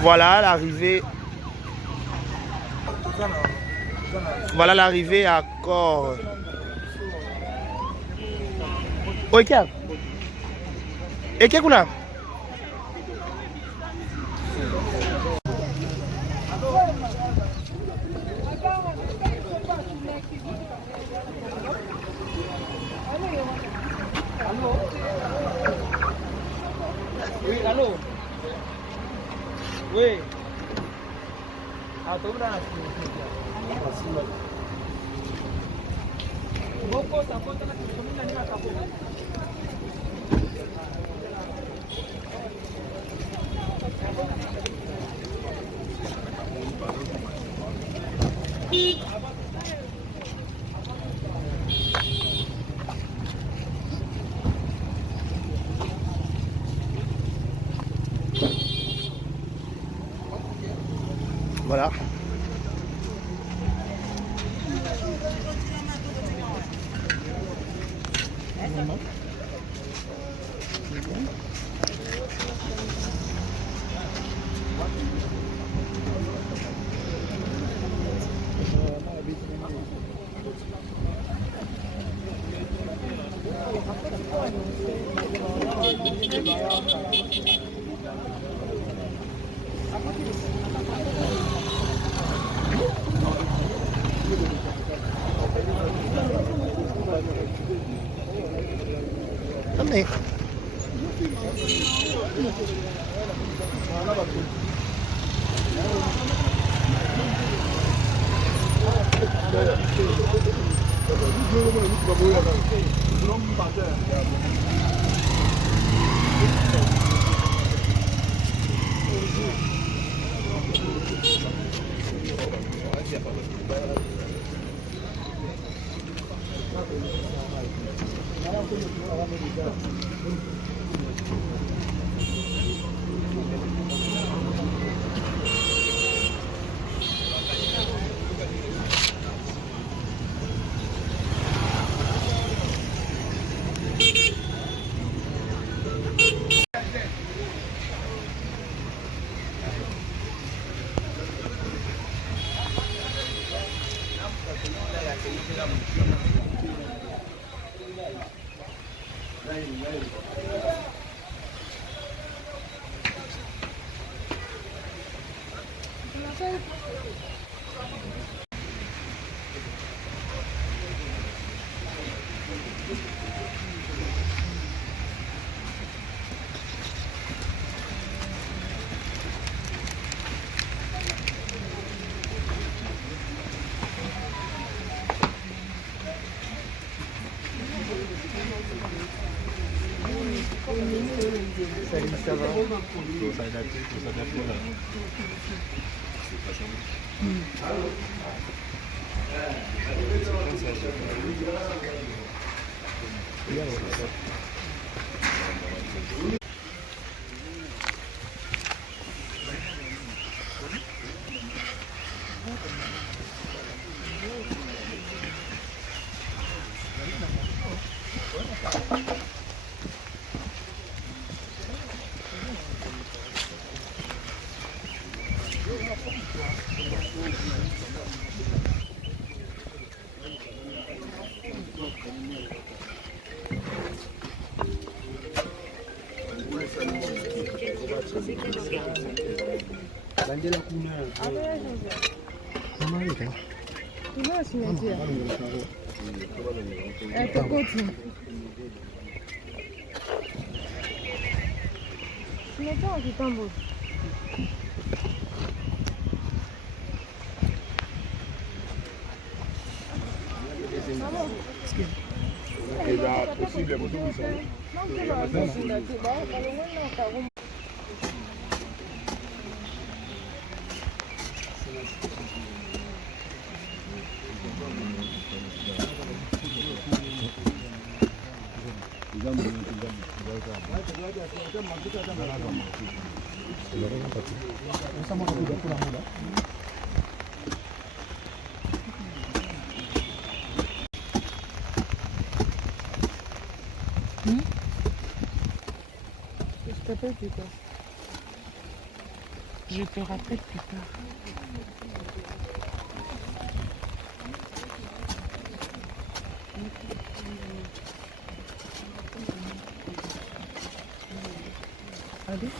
Voilà l'arrivée. Voilà l'arrivée à Corps. Ok. Et qu'est-ce qu'on a? Oui, allô? Oui. Ah, tu veux la Voilà. Também. Salut, ça va? Je t'appelle plus tard. Je te rappelle plus tard. Allez.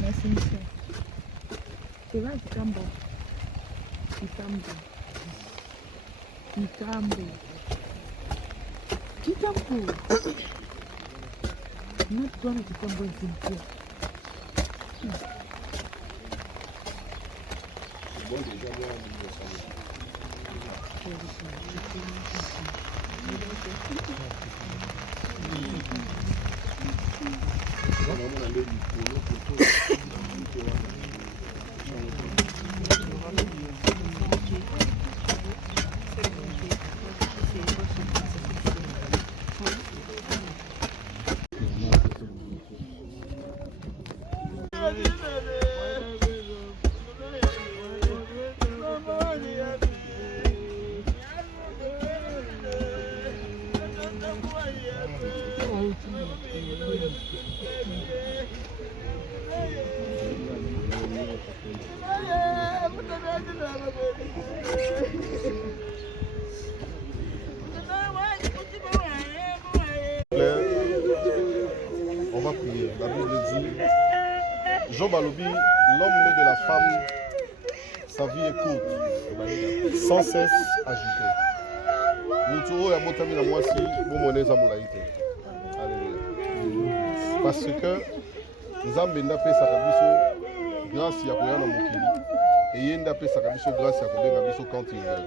Merci, monsieur. C'est là, Kitambo. Kitambo. Kitambo. Kitambo. Not one Kitambo is in here. On va prier. La Bible dit, Job Alobi, l'homme né de la femme, sa vie est courte, sans cesse agitée. Muturo ya botami na mwasi, bomoneza molaite. Alléluia. Parce que Nzambe nda pesaka biso grâce ya koya na mokili et ye nda pesaka biso grâce ya kobenga biso quand il veut.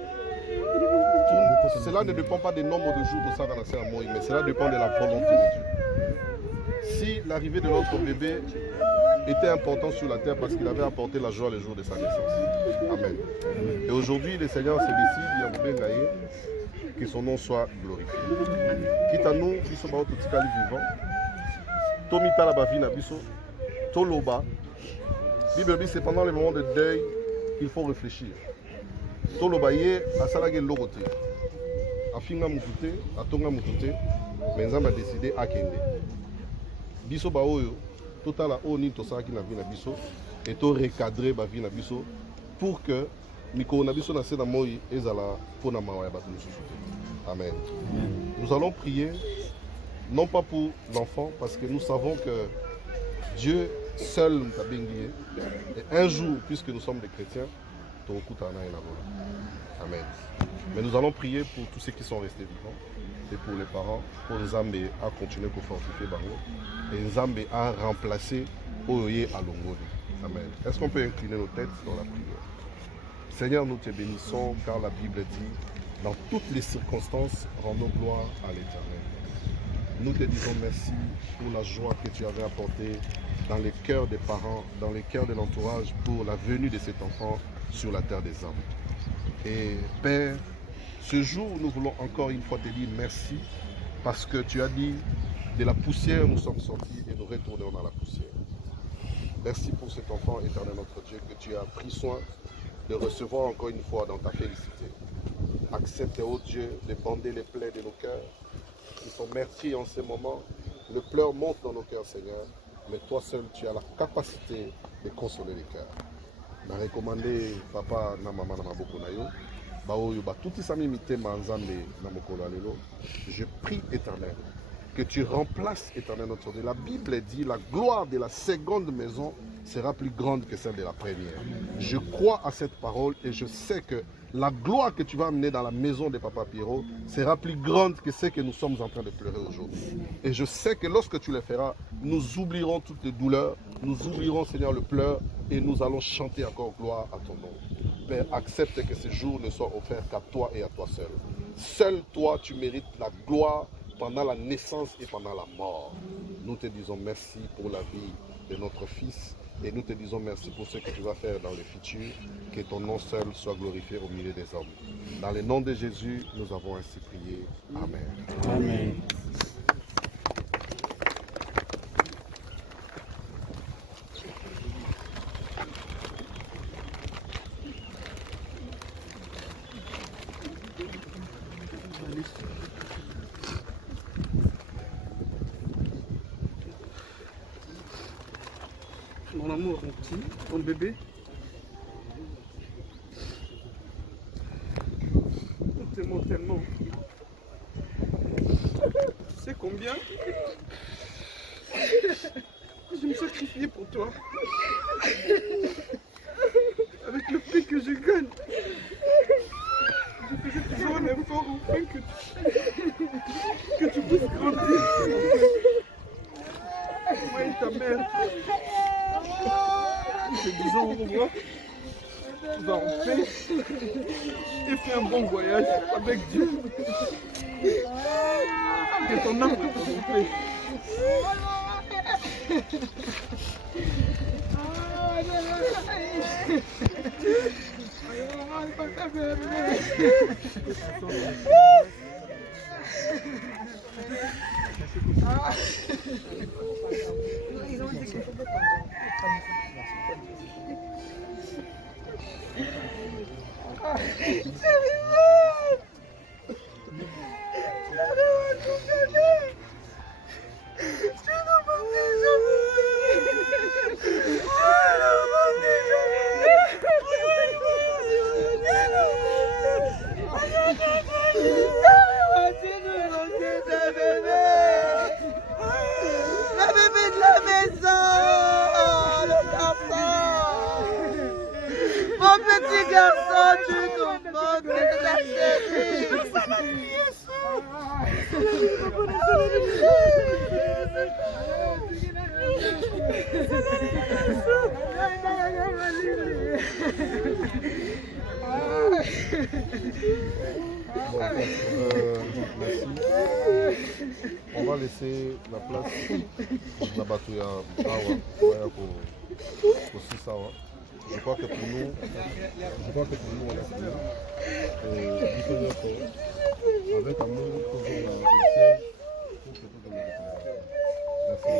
Cela ne dépend pas du nombre de jours de ça dans la scène Moïse, mais cela dépend de la volonté de Dieu. Si l'arrivée de notre bébé était important sur la terre parce qu'il avait apporté la joie le jour de sa naissance. Amen. Et aujourd'hui, le Seigneur se décide, que son nom soit glorifié. Quitte à nous, qui sommes tous vivants, Tomita la bavina biso, Toloba. Bible dit c'est pendant les moments de deuil qu'il faut réfléchir. Toloba yé asalage logote. Afinga mutute, atonga mutute, mais Nzambe a décidé à kende. Biso ba oyo, totala oni tosaki na vina biso et to recadrer ba vina biso pour que mikolo na biso na se na moi ezala pona mawa ya bato mususu. Amen. Nous allons prier non pas pour l'enfant parce que nous savons que Dieu seul nous a béni et un jour puisque nous sommes des chrétiens, amen. Mais nous allons prier pour tous ceux qui sont restés vivants et pour les parents, pour Nzambe à continuer pour fortifier Bango et Nzambe à remplacer Oye à Longoni. Amen. Est-ce qu'on peut incliner nos têtes dans la prière? Seigneur, nous te bénissons car la Bible dit, dans toutes les circonstances, rendons gloire à l'Éternel. Nous te disons merci pour la joie que tu avais apportée dans les cœurs des parents, dans les cœurs de l'entourage pour la venue de cet enfant sur la terre des hommes. Et Père, ce jour, nous voulons encore une fois te dire merci parce que tu as dit, de la poussière nous sommes sortis et nous retournons dans la poussière. Merci pour cet enfant, éternel notre Dieu, que tu as pris soin de recevoir encore une fois dans ta félicité. Accepte, ô Dieu, de bander les plaies de nos cœurs qui sont meurtris en ce moment. Le pleur monte dans nos cœurs, Seigneur, mais toi seul, tu as la capacité de consoler les cœurs. Je recommande papa na maman na maboko na yo. Ba oyo ba tuti sami mitema nzambe na mokolo lelo. Je prie, éternel, que tu remplaces, éternel notre Dieu. La Bible dit, la gloire de la seconde maison sera plus grande que celle de la première. Je crois à cette parole et je sais que la gloire que tu vas amener dans la maison de Papa Pierrot sera plus grande que ce que nous sommes en train de pleurer aujourd'hui. Et je sais que lorsque tu le feras, nous oublierons toutes les douleurs, nous oublierons, Seigneur, le pleur et nous allons chanter encore gloire à ton nom. Père, accepte que ce jour ne soit offert qu'à toi et à toi seul. Seul toi, tu mérites la gloire pendant la naissance et pendant la mort. Nous te disons merci pour la vie de notre fils et nous te disons merci pour ce que tu vas faire dans le futur. Que ton nom seul soit glorifié au milieu des hommes. Dans le nom de Jésus, nous avons ainsi prié. Amen. Amen. amour, ton bébé. Nous t'aimons tellement. Tu sais combien je me sacrifiais pour toi. Avec le prix que je gagne. Je faisais toujours un effort afin que tu puisses grandir. Moi et ta mère. Nous te disons au revoir. Va en paix. Et fais un bon voyage avec Dieu. Que ton âme repose en paix. Merci. On va laisser la place à Batouya Awa, aussi ça. Je crois que pour nous, on a fini. Avec amour, pour le siège, pour que tout le monde. Merci.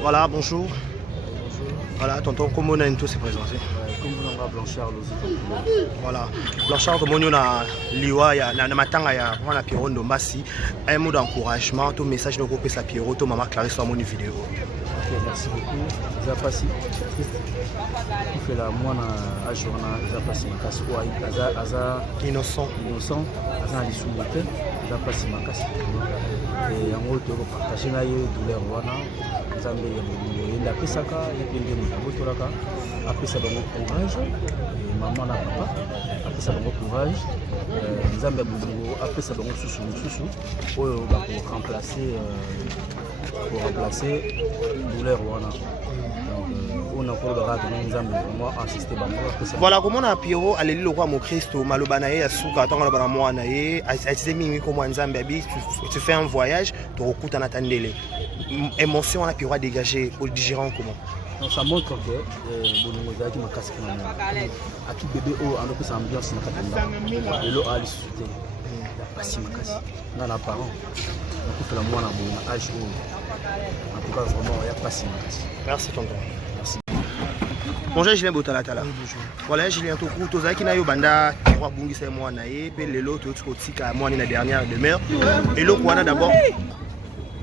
Voilà, bonjour. Voilà, tonton Komona Nto s'est présenté. Blanchard voilà, Blanchard Tomonio na liwa ya na matanga ya wana Pierrot Ndombasi. Un mot d'encouragement, tout message de groupe sa Pierrot, tout maman Clarisse sur mon vidéo. merci beaucoup. Eza pasi. Il fait la moine à journal. Eza pasi makasi. Aza innocent. Aza na lisumu te. Eza pasi makasi. Et yango to ko partager na ye douleur wana. Nzambe ya bolingo yenda apesaka ye mpe nde moto abotolaka apesa bango courage mama na papa apesa bango courage nzambe ya bolingo apesa bango susu oyo bakoremplacer douleur wana on a encore de rater nzambe moi assister bango apesa voilà comment on a Pierrot aleli lokwa mo Christo maloba na ye ya suka tango na bana mwana ye atise mingi comme nzambe abi tu fais un voyage tu okuta na tandele émotion à Pierrot dégager au digérant comment donc ça montre que bolingo zaki makasi na moi à tout bébé o ando pesa ambiance na katenda lelo ali susciter la pasi makasi na la parent donc fait la mwana bon âge en tout cas vraiment ya pasi makasi merci tonton. Bonjour Julien Botalatala. Voilà Julien Tokou tozaki na yo banda Pierrot bungisa mwana ye pe lelo to tika mwana na dernière demeure et le kwana d'abord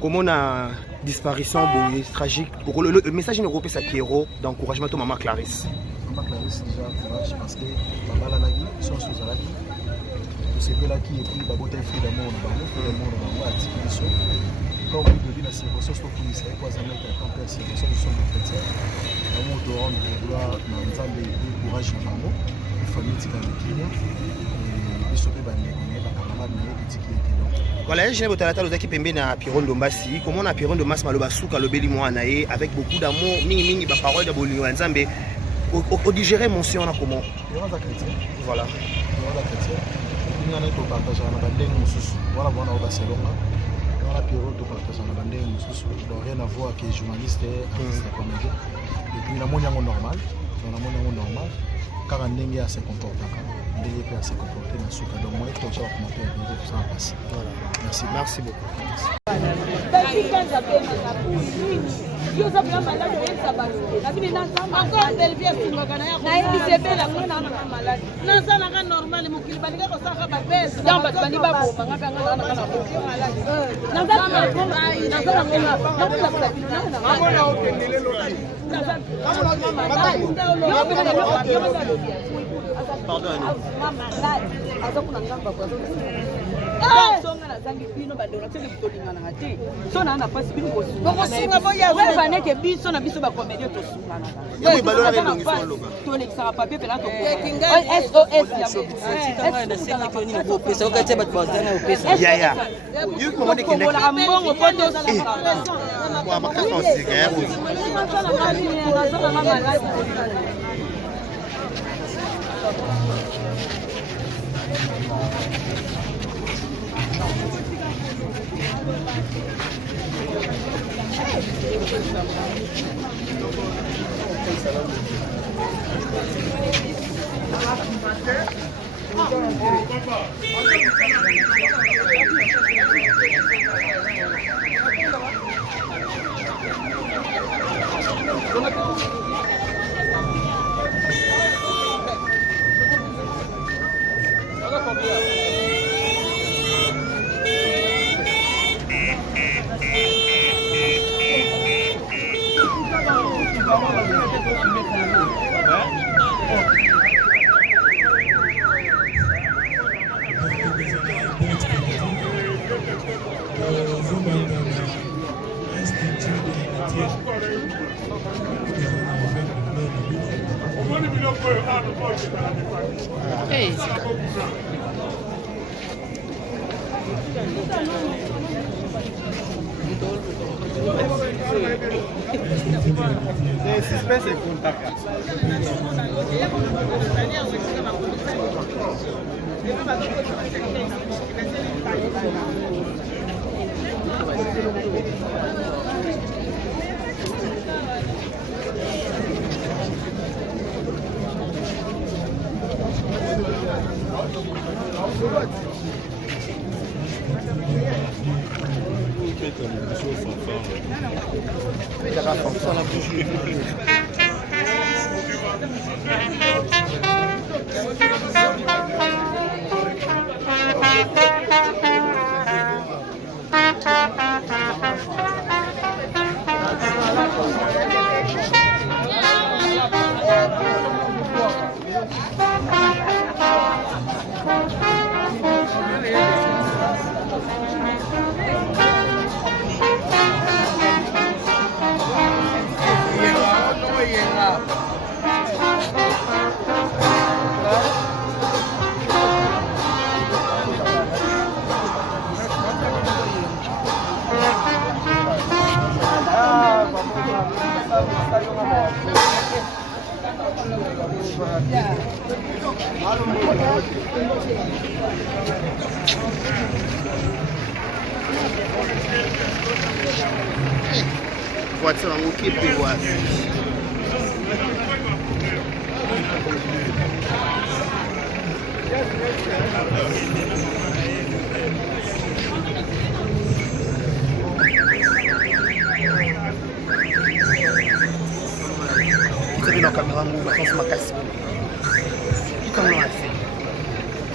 comment on a disparition tragique le message ne repose à Pierrot d'encouragement à maman Clarisse. Maman Clarisse déjà courage parce que maman la vie sont sous la vie c'est que là qui et puis babota fruit d'amour dans a disposition quand vous devez la circonstance pour qu'il soit pas jamais qu'un père circonstance sont de chrétiens vraiment de rendre gloire dans Nzambe courage na bango famille tika lekina et biso pe bande ba camarade na etiki donc voilà Julien Botalatala ozaki pembe na Pierrot Ndombasi comment na Pierrot Ndombasi maloba suka lobeli mwana ye avec beaucoup d'amour mingi ba parole de bolingo ya Nzambe au digérer mention na comment Pierrot chrétien voilà Pierrot chrétien on a to partager na bandeng mususu voilà bona au Barcelone on a Pierrot to partager na bandeng mususu donc rien à voir avec journaliste artiste comédien et puis la monyango normal dans la monyango normal car ndenge ya se comportaka ndenge pe se comporter na suka donc moi to ça commenter bien tout ça passe voilà merci beaucoup Hey. Suspense e contact. Voiture en OK puis voilà. Kita bila kamera mu ba sama kasi. Ikaw na kasi.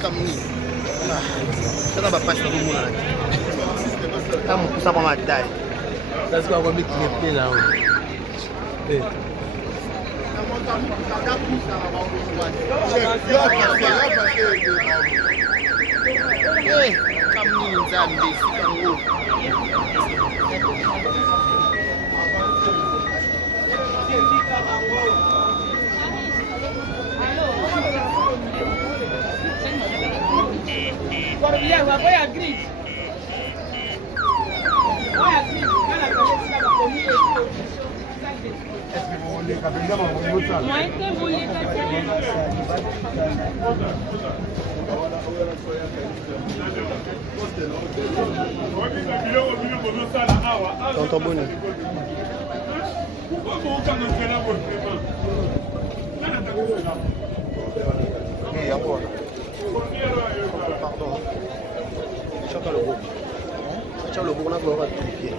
Kami. Kita ba pas na muna. Kamu kusapa madai. That's why I'm making a play now. Hey. Kami Nzambe sikango. Por bien, voy a gris. Tonton Boni. Pardon. Chacun le groupe. Chacun le groupe, on a le droit de pied.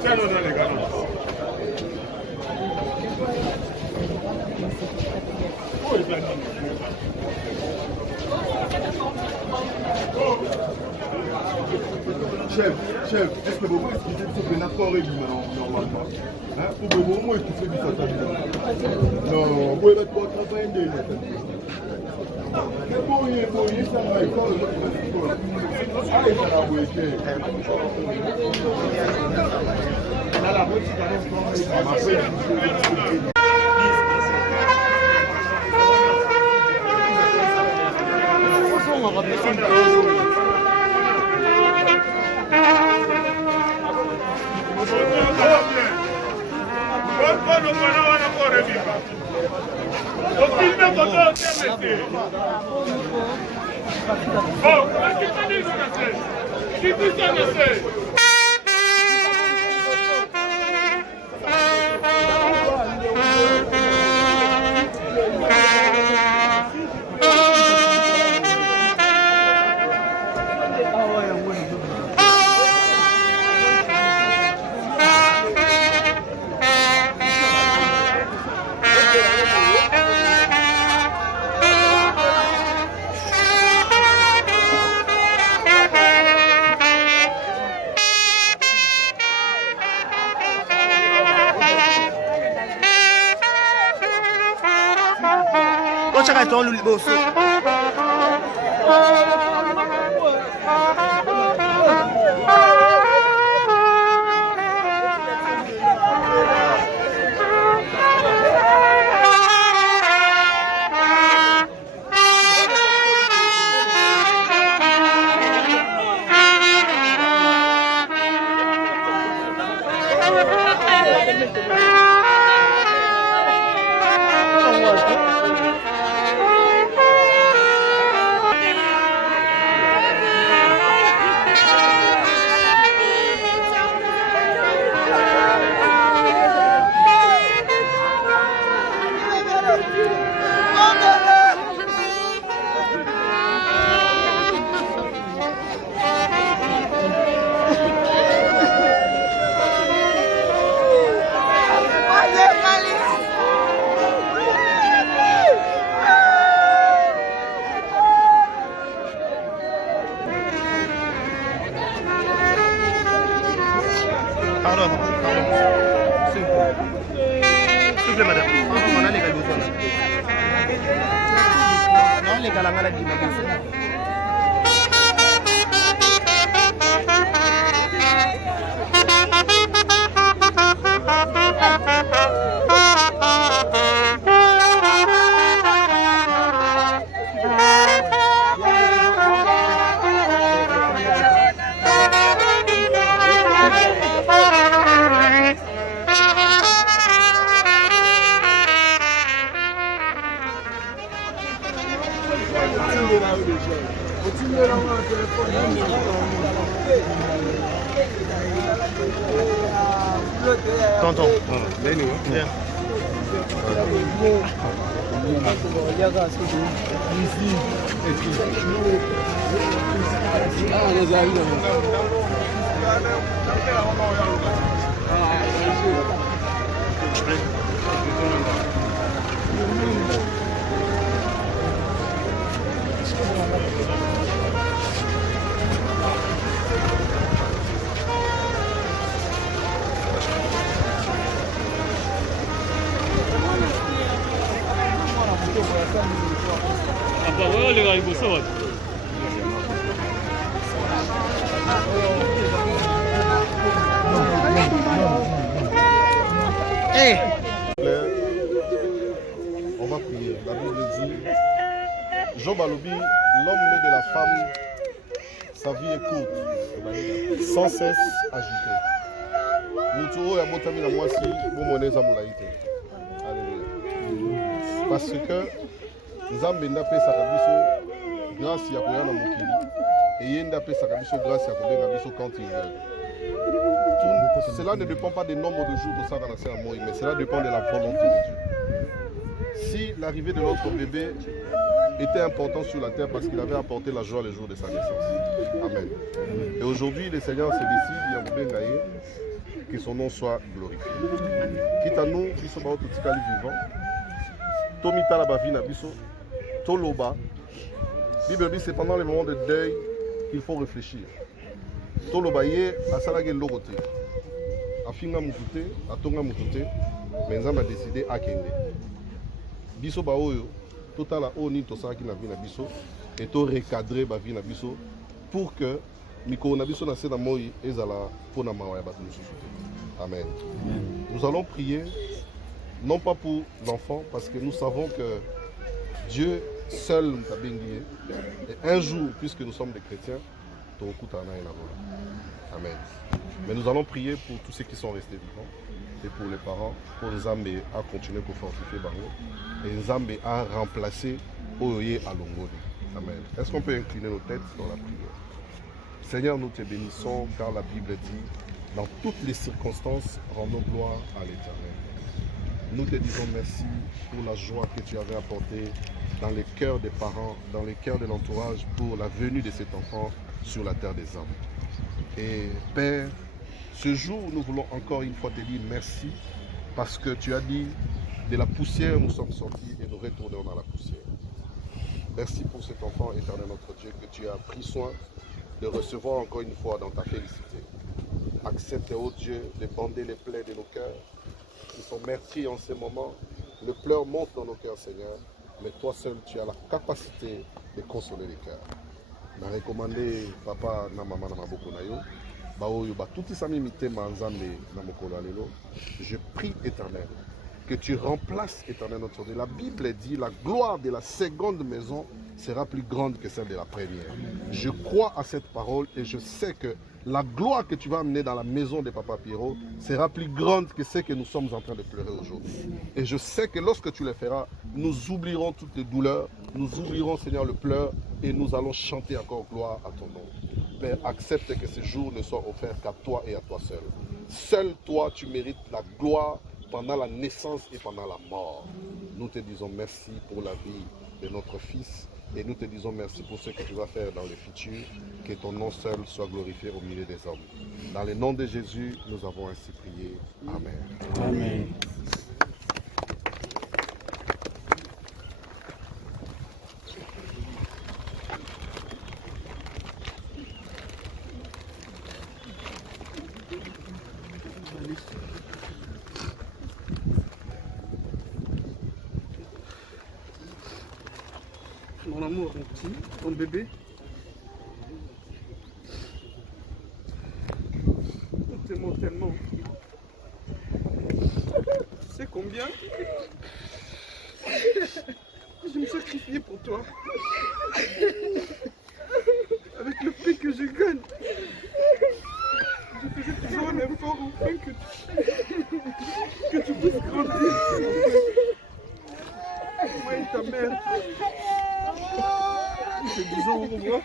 Tiens, non, les gars. Chef, est-ce que vous expliquez ce que l'accord est normalement? Hein? Pour vous, moi, je fais du satanique. Non, vous pouvez mettre votre travail de c'est ça va être Ton liboso. Pardon. S'il vous plaît, madame. Pardon, on a les gars besoin. Non, les gars, la maladie, madame. Tonton. Viens. Hey. On va prier. La Bible dit, Job Alobi, l'homme né de la femme, sa vie est courte, sans cesse agitée. Mutuo ya botami na mwasi, bomoneza mulaite. Alléluia. Parce que Nzambe nda pesa kabiso grâce ya koya na mokili et yenda pesa kabiso grâce ya kobenga biso quand il veut. Cela ne dépend pas du nombre de jours de ça dans la moi, mais cela dépend de la volonté de Dieu. Si l'arrivée de notre bébé était important sur la terre parce qu'il avait apporté la joie le jour de sa naissance. Amen. Et aujourd'hui, le Seigneur se décide que son nom soit glorifié. Quitte à nous, qui sommes tous vivants, Tomita la bavi na biso, Toloba. Bible dit c'est pendant les moments de deuil qu'il faut réfléchir. Toloba yé asalage logote. Afinga mutute, atonga mutute, mais Nzambe a décidé à kende. Biso ba oyo, totala oni tosaki na vie na biso et to recadrer ba vie na biso pour que miko na biso na sena moi ezala pona mawa ya bato mususu. Amen. Nous allons prier non pas pour l'enfant parce que nous savons que Dieu seul nous a béni et un jour puisque nous sommes des chrétiens, amen. Mais nous allons prier pour tous ceux qui sont restés vivants et pour les parents, pour Nzambe à continuer pour fortifier Bango et Nzambe à remplacer Oye à Longoni. Amen. Est-ce qu'on peut incliner nos têtes dans la prière? Seigneur, nous te bénissons car la Bible dit, dans toutes les circonstances, rendons gloire à l'Éternel. Nous te disons merci pour la joie que tu avais apportée dans les cœurs des parents, dans les cœurs de l'entourage pour la venue de cet enfant sur la terre des hommes. Et Père, ce jour, nous voulons encore une fois te dire merci parce que tu as dit, de la poussière nous sommes sortis et nous retournons dans la poussière. Merci pour cet enfant, éternel notre Dieu, que tu as pris soin de recevoir encore une fois dans ta félicité. Accepte, ô Dieu, de bander les plaies de nos cœurs qui sont meurtris en ce moment. Le pleur monte dans nos cœurs, Seigneur, mais toi seul, tu as la capacité de consoler les cœurs. Na recommandé papa na maman na maboko na yo ba oyo ba tuti sami mitema nzambe na mokolo lelo. Je prie, Éternel, que tu remplaces, Éternel notre Dieu. La Bible dit la gloire de la seconde maison sera plus grande que celle de la première. Je crois à cette parole et je sais que la gloire que tu vas amener dans la maison de Papa Pierrot sera plus grande que ce que nous sommes en train de pleurer aujourd'hui. Et je sais que lorsque tu le feras, nous oublierons toutes les douleurs, nous oublierons, Seigneur, le pleur et nous allons chanter encore gloire à ton nom. Père, accepte que ce jour ne soit offert qu'à toi et à toi seul. Seul toi, tu mérites la gloire pendant la naissance et pendant la mort. Nous te disons merci pour la vie de notre fils. Et nous te disons merci pour ce que tu vas faire dans le futur, que ton nom seul soit glorifié au milieu des hommes. Dans le nom de Jésus, nous avons ainsi prié. Amen. Amen. Mon amour, mon petit, mon bébé. Nous t'aimons tellement. Tu sais combien je me sacrifiais pour toi. Avec le prix que je gagne. Je faisais toujours un effort afin que tu puisses grandir. Moi et ta mère. Nous te disons au revoir.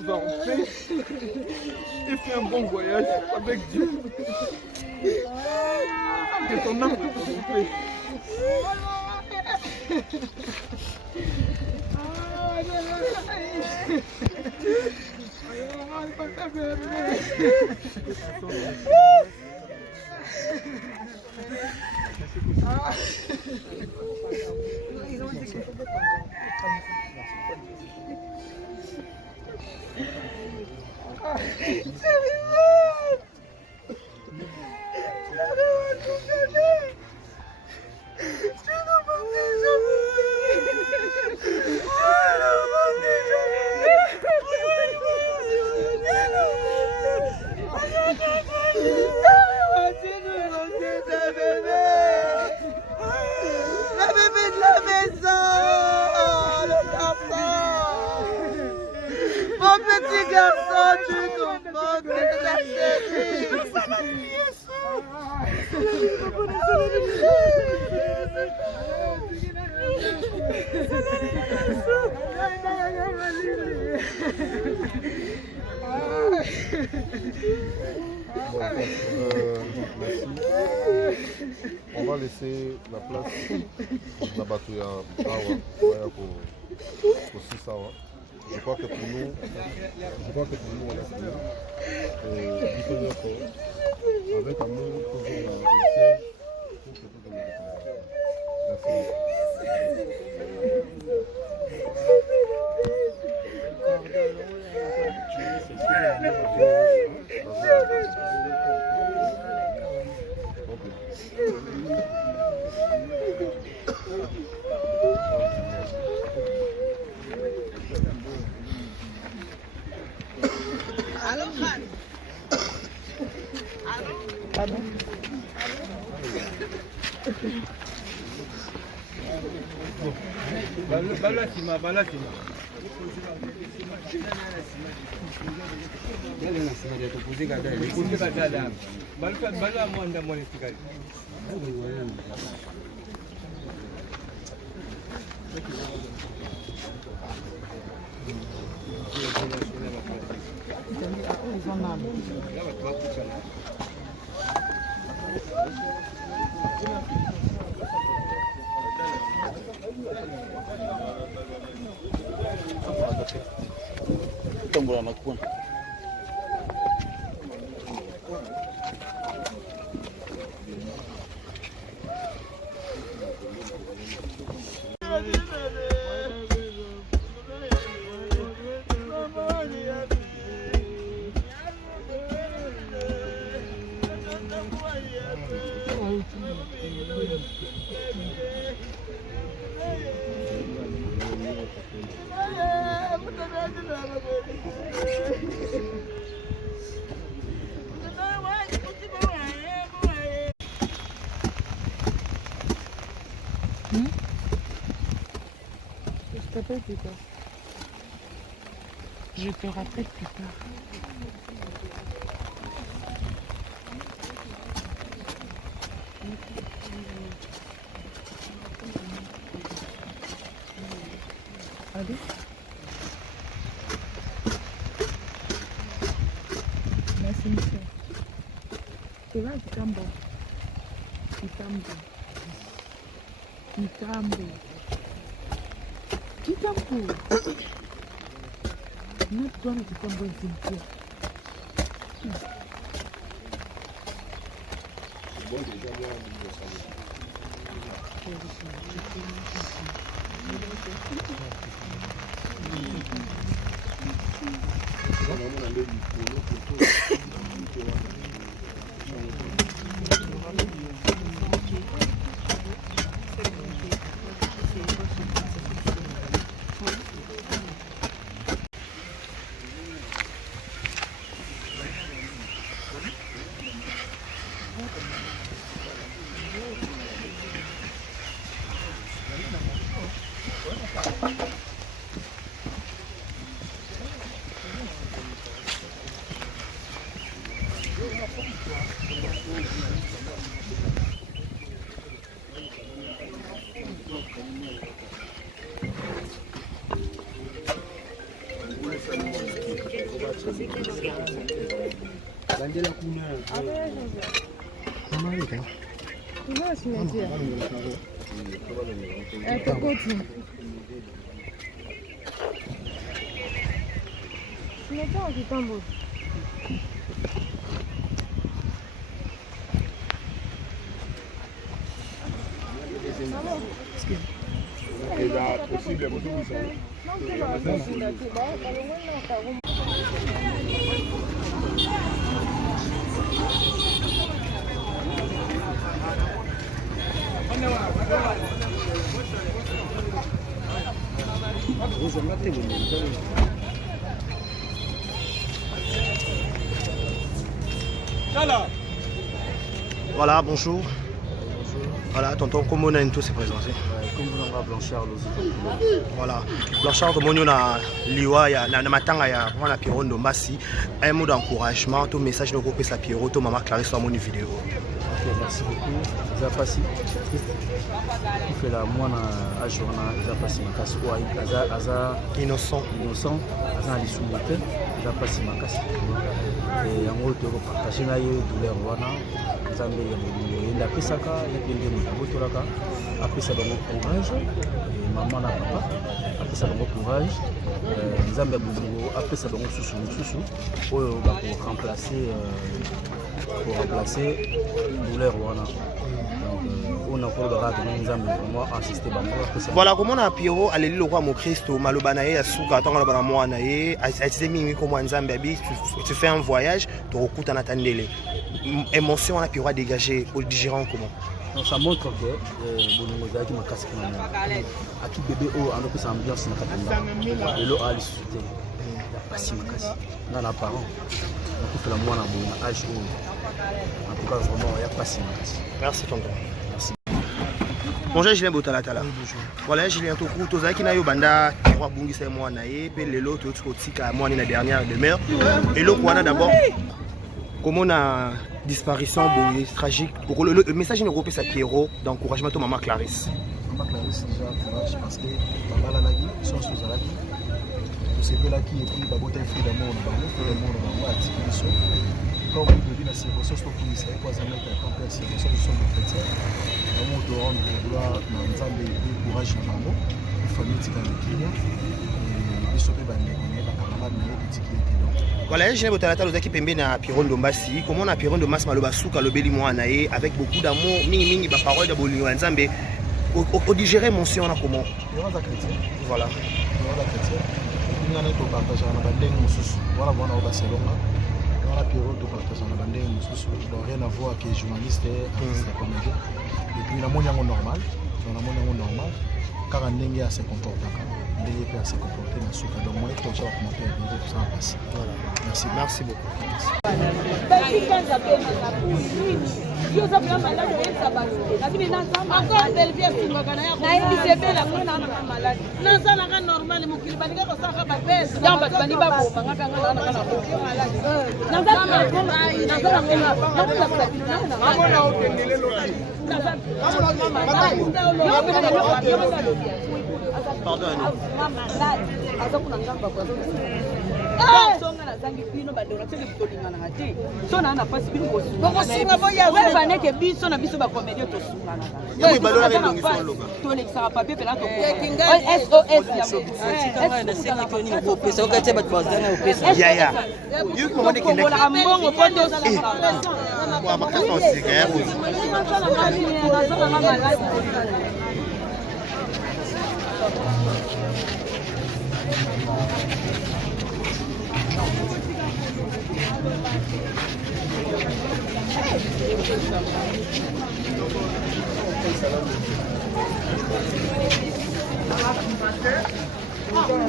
va en paix et fais un bon voyage avec Dieu. Que ton âme repose en paix. Merci. On va laisser la place à Batuya Awa, aussi ça. Je crois que pour nous, on a fini. Avec amour, toujours le siège. Merci. Tambora na kuna. Je t'appelle plus tard. Je te rappelle plus tard. Allez. Merci, monsieur. Tu vas kitambo. Kitambo. Kitambo. Kitambo. Not going to come with him here. Voilà, bonjour. Voilà, tonton Kombo Nento s'est présenté. Blanchard Voilà, Blanchard Tomonio na liwa ya na matanga ya wana Pierrot Ndombasi. Un mot d'encouragement, tout message de groupe sa Pierrot, tout maman Clarisse sur mon vidéo. Ok, merci beaucoup. Ça passe. Il fait la moine à journal, ça passe ma casse ou à Innocent. Aza les sous-monteurs, ça passe ma casse. Et en gros, tu vas partager la douleur wana. Nzambe ya bolingo yenda pesaka yekende moto botolaka apesa bango courage maman na papa apesa bango courage nzambe ya bolingo apesa bango susu oyo bako remplacer douleur wana on a voilà comment on a Pierrot allé le roi mon Christ malobana ya suka atanga bana mwana ye atisemi comme nzambe abi tu fais un voyage tu recoutes en attendele émotion on a Pierrot dégagé pour le digérer comment. Donc ça montre que bonongo zaki makasi kana aki bébé o ando pesa ambiance na katenda et lo ali suscité la pasi makasi na na parent donc fait la mwana bon âge en tout cas vraiment il y a pasi makasi. Merci tonton. Bonjour Julien Botalatala. Voilà Julien Tokou tozaki na yo banda roi bungisa moi na ye pe lelo to tika moi na dernière demeure et le quoi d'abord comment on a disparition tragique le message ne repose à Pierrot d'encouragement à maman Clarisse. Maman Clarisse déjà courage parce que maman la vie sont sous la vie. C'est que là qui est pris babota fruit d'amour dans le monde à Tikiso. Quand vous devez la circonstance pour qu'il soit pas un mec à camper à circonstance de son chrétien. Vraiment de rendre gloire dans Nzambe et courage à maman. Il faut mettre dans le Kenya et sauver bande la camarade mais petit qui était donc. Voilà, j'ai botalata lozaki pembe na Pierrot Ndombasi. Comment na Pierrot Ndombasi maloba suka lobeli moi nae avec beaucoup d'amour, mingi ba parole de bolingo Nzambe. Au digérer émotion na comment. Voilà. On a ko partager na bandeng mususu. Voilà bona au Barcelone. On a Pierrot to partager na bandeng mususu. Donc rien à voir avec journaliste et comédien. Et puis la monyango normal. Dans la monyango normal. Car ndenge à se comporter. Ndenge peut se comporter na suka. Donc moi je vais commenter avec ça passe. Voilà. Merci beaucoup. Pardon.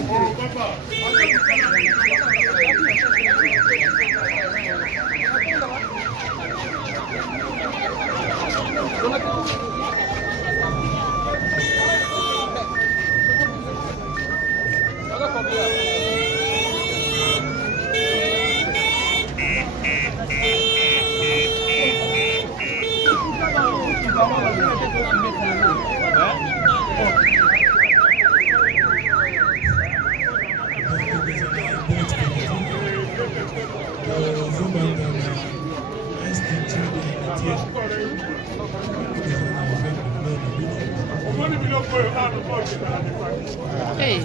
Hey.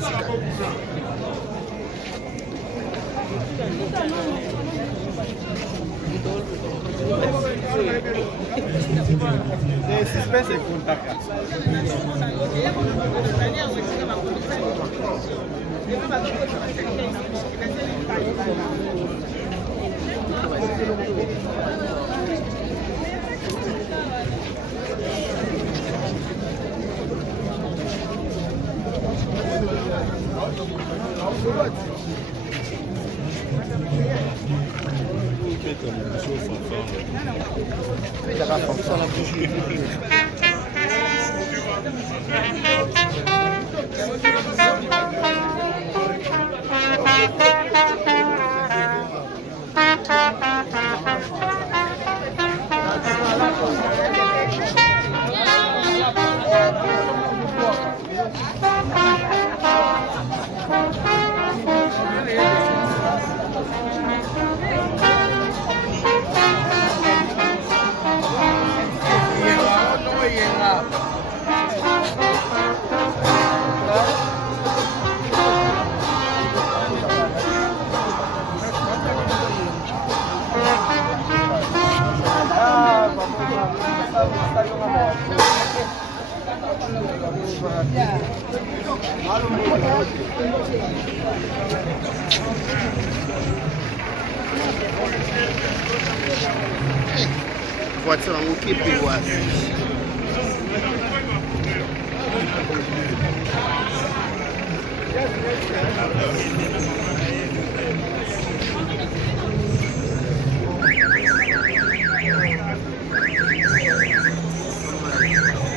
Voiture en OK péroise.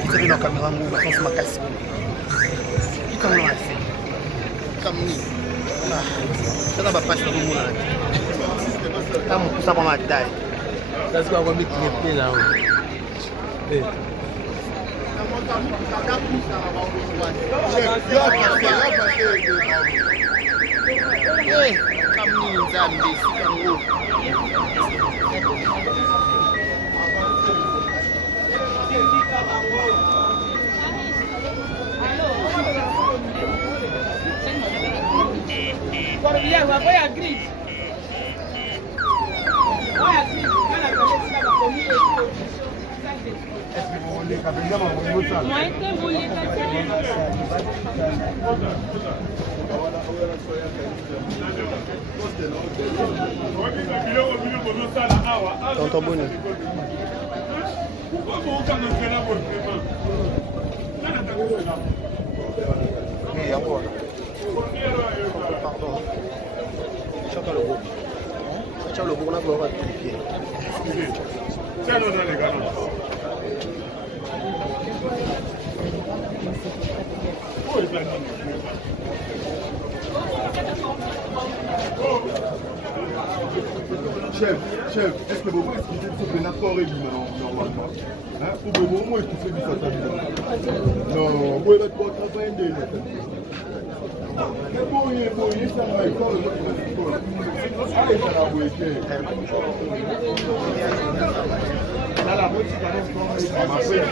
Kita rin ang kamera mo, bakit sa makas mo. Ikaw na kasi. Kami. Saka ba pas na muna? Tamo ko sa pamatay. That's why I want to play now. Hey. Hey, kami Zambia, Sikango. Tonton Boni. Oui, encore. Pardon. J'entends le groupe. J'entends le groupe, on a besoin de pied. Tiens, nous, les gars. Chef, est-ce que vous pouvez expliquer ce que n'a pas réglé normalement? Hein? Pour que vous moi, je fais du ça. Non, vous pouvez être pour travailler de pour ça va être allez, ça va vous aider. Là, la moitié, ça m'a fait.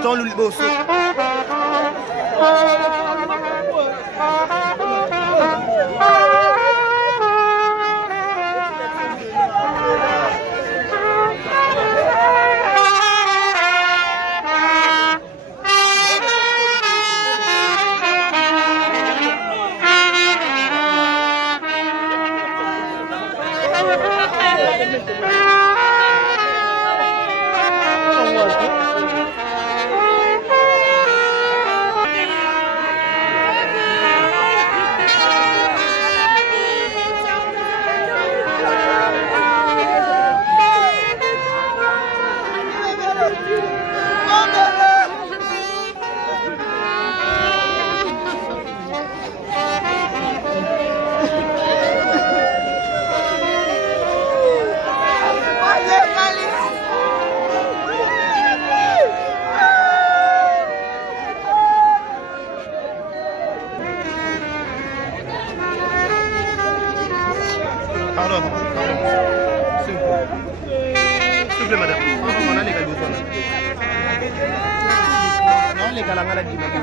Ton le bosso. Pardon. S'il vous plaît, madame. On a les gars de zone. Non, les gars, la maladie, madame.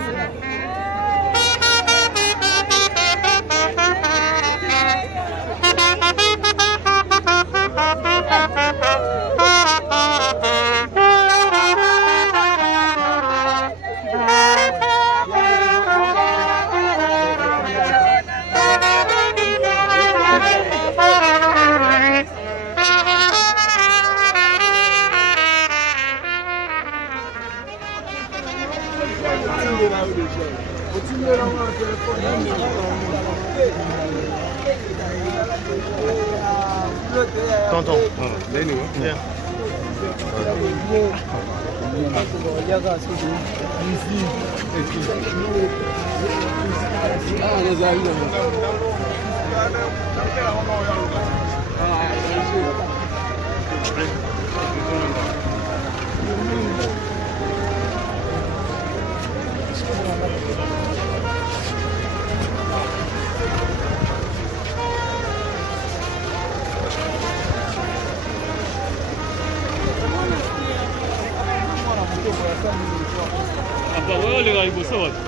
Tonton, viens. Apa wewe ile gari bosa wapi?